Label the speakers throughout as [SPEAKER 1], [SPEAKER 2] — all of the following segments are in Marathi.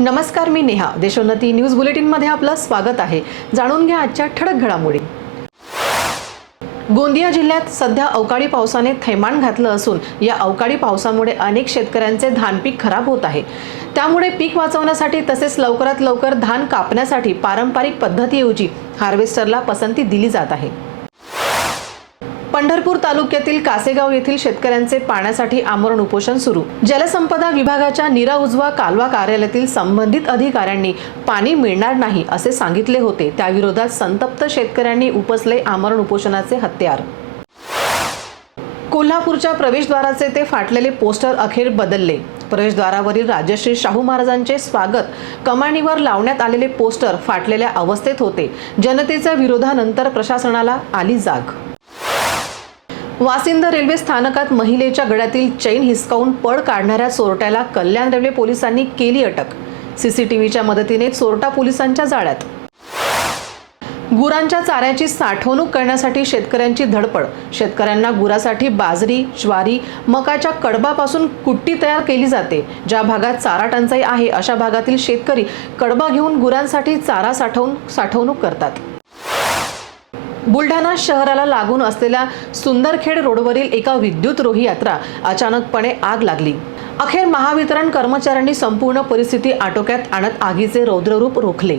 [SPEAKER 1] नमस्कार मी नेहा. देशोन्नती न्यूज बुलेटिनमध्ये आपलं स्वागत आहे. जाणून घ्या आजच्या ठळक घडामोडी. गोंदिया जिल्ह्यात सध्या अवकाळी पावसाने थैमान घातलं असून या अवकाळी पावसामुळे अनेक शेतकऱ्यांचे धान पीक खराब होत आहे. त्यामुळे पीक वाचवण्यासाठी तसेच लवकरात लवकर धान कापण्यासाठी पारंपरिक पद्धतीऐवजी हार्वेस्टरला पसंती दिली जात आहे. पंढरपूर तालुक्यातील कासेगाव येथील शेतकऱ्यांचे पाण्यासाठी आमरण उपोषण सुरू. जलसंपदा विभागाच्या निरा उजवा कालवा कार्यालयातील संबंधित अधिकाऱ्यांनी पाणी मिळणार नाही असे सांगितले होते. त्याविरोधात संतप्त शेतकऱ्यांनी उपसले आमरण उपोषणाचे हत्यार. कोल्हापूरच्या प्रवेशद्वाराचे ते फाटलेले पोस्टर अखेर बदलले. प्रवेशद्वारावरील राजश्री शाहू महाराजांचे स्वागत कमानीवर लावण्यात आलेले पोस्टर फाटलेल्या अवस्थेत होते. जनतेच्या विरोधानंतर प्रशासनाला आली जाग. वासिंद रेल्वे स्थानकात महिलेच्या गळ्यातील चैन हिसकावून पळ काढणाऱ्या चोरट्याला कल्याण रेल्वे पोलिसांनी केली अटक. सीसीटीव्हीच्या मदतीने चोरटा पोलिसांच्या जाळ्यात. गुरांच्या चाऱ्याची साठवणूक करण्यासाठी शेतकऱ्यांची धडपड. शेतकऱ्यांना गुरासाठी बाजरी ज्वारी मकाच्या कडबापासून कुट्टी तयार केली जाते. ज्या भागात चारा टंचाई आहे अशा भागातील शेतकरी कडबा घेऊन गुरांसाठी चारा साठवून साठवणूक करतात. बुलढाणा शहराला लागून असलेल्या सुंदरखेड रोडवरील एका विद्युतरोही यात्रा अचानकपणे आग लागली. अखेर महावितरण कर्मचाऱ्यांनी संपूर्ण परिस्थिती आटोक्यात आणत आगीचे रौद्ररूप रोखले.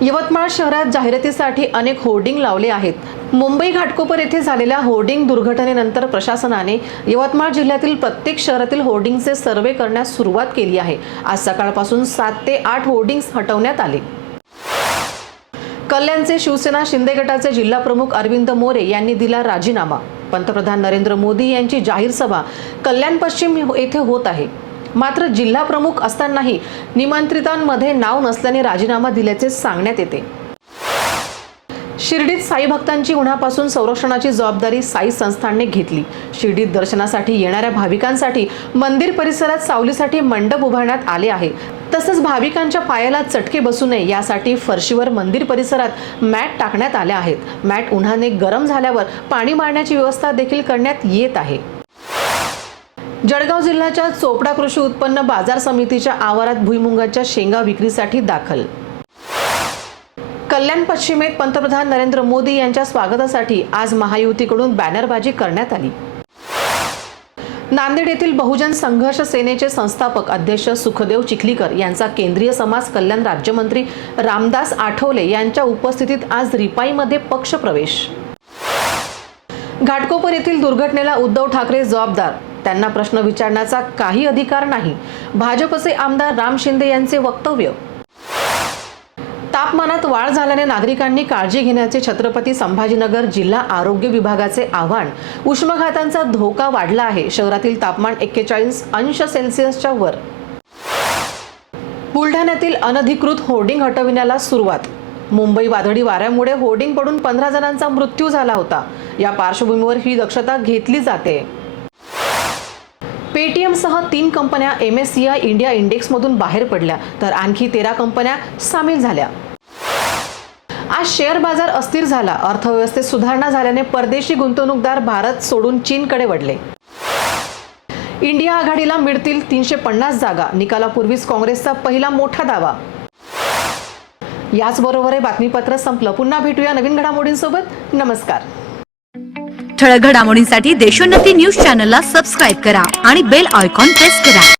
[SPEAKER 1] यवतमाळ शहरात जाहिरातीसाठी अनेक होर्डिंग लावले आहेत. मुंबई घाटकोपर येथे झालेल्या होर्डिंग दुर्घटनेनंतर प्रशासनाने यवतमाळ जिल्ह्यातील प्रत्येक शहरातील होर्डिंगचे सर्वे करण्यास सुरुवात केली आहे. आज सकाळपासून सात ते आठ होर्डिंग्स हटवण्यात आले. कल्याणचे शिवसेना शिंदे गटाचे जिल्हा प्रमुख अरविंद मोरे यांनी दिला राजीनामा. पंतप्रधान नरेंद्र मोदी यांची जाहीर सभा कल्याण पश्चिम येथे होत आहे. मात्र जिल्हा प्रमुख असतानाही निमंत्रितांमध्ये नाव नसल्याने राजीनामा दिल्याचे सांगण्यात येते. शिर्डीत साई भक्तांची उन्हापासून संरक्षणाची जबाबदारी साई संस्थानने घेतली. शिर्डीत दर्शनासाठी येणाऱ्या भाविकांसाठी मंदिर परिसरात सावलीसाठी मंडप उभारण्यात आले आहे. तसंच भाविकांच्या पायाला चटके बसू नये यासाठी फरशीवर मंदिर परिसरात मॅट टाकण्यात आल्या आहेत. मॅट उन्हाने गरम झाल्यावर पाणी मारण्याची व्यवस्था देखील करण्यात येत आहे. जळगाव जिल्ह्याच्या चोपडा कृषी उत्पन्न बाजार समितीच्या आवारात भुईमुंगाच्या शेंगा विक्रीसाठी दाखल. कल्याण पश्चिमेत पंतप्रधान नरेंद्र मोदी यांच्या स्वागतासाठी आज महायुतीकडून बॅनरबाजी करण्यात आली. नांदेड येथील बहुजन संघर्ष सेनेचे संस्थापक अध्यक्ष सुखदेव चिखलीकर यांचा केंद्रीय समाज कल्याण राज्यमंत्री रामदास आठवले यांच्या उपस्थितीत आज रिपाईमध्ये पक्षप्रवेश घाटकोपर येथील दुर्घटनेला उद्धव ठाकरे जबाबदार. त्यांना प्रश्न विचारण्याचा काही अधिकार नाही. भाजपचे आमदार राम शिंदे यांचे वक्तव्य. तापमानात वाढ झाल्याने नागरिकांनी काळजी घेण्याचे छत्रपती संभाजीनगर जिल्हा आरोग्य विभागाचे आव्हान. उष्माघातांचा धोका वाढला आहे. शहरातील तापमान एक्केचाळीस अंश सेल्सिअसच्या वर. बुलढाण्यातील अनधिकृत होर्डिंग हटविण्याला सुरुवात. मुंबई वादळी वाऱ्यामुळे होर्डिंग पडून पंधरा जणांचा मृत्यू झाला होता. या पार्श्वभूमीवर ही दक्षता घेतली जाते. पेटीएमसह तीन कंपन्या M S C I India इंडेक्समधून बाहेर पडल्या तर आणखी तेरा कंपन्या सामील झाल्या. आज शेअर बाजार अस्थिर झाला. अर्थव्यवस्थेत सुधारणा झाल्याने परदेशी गुंतवणूकदार भारत सोडून चीनकडे वळले. इंडिया आघाडीला मिळतील तीनशे पन्नास जागा. निकालापूर्वीच काँग्रेसचा पहिला मोठा दावा. याचबरोबर हे बातमीपत्र संपलं. पुन्हा भेटूया नवीन घडामोडींसोबत. नमस्कार.
[SPEAKER 2] ठळक घडामोडींसाठी देशोन्नती न्यूज चॅनलला सबस्क्राईब करा आणि बेल आयकॉन प्रेस करा.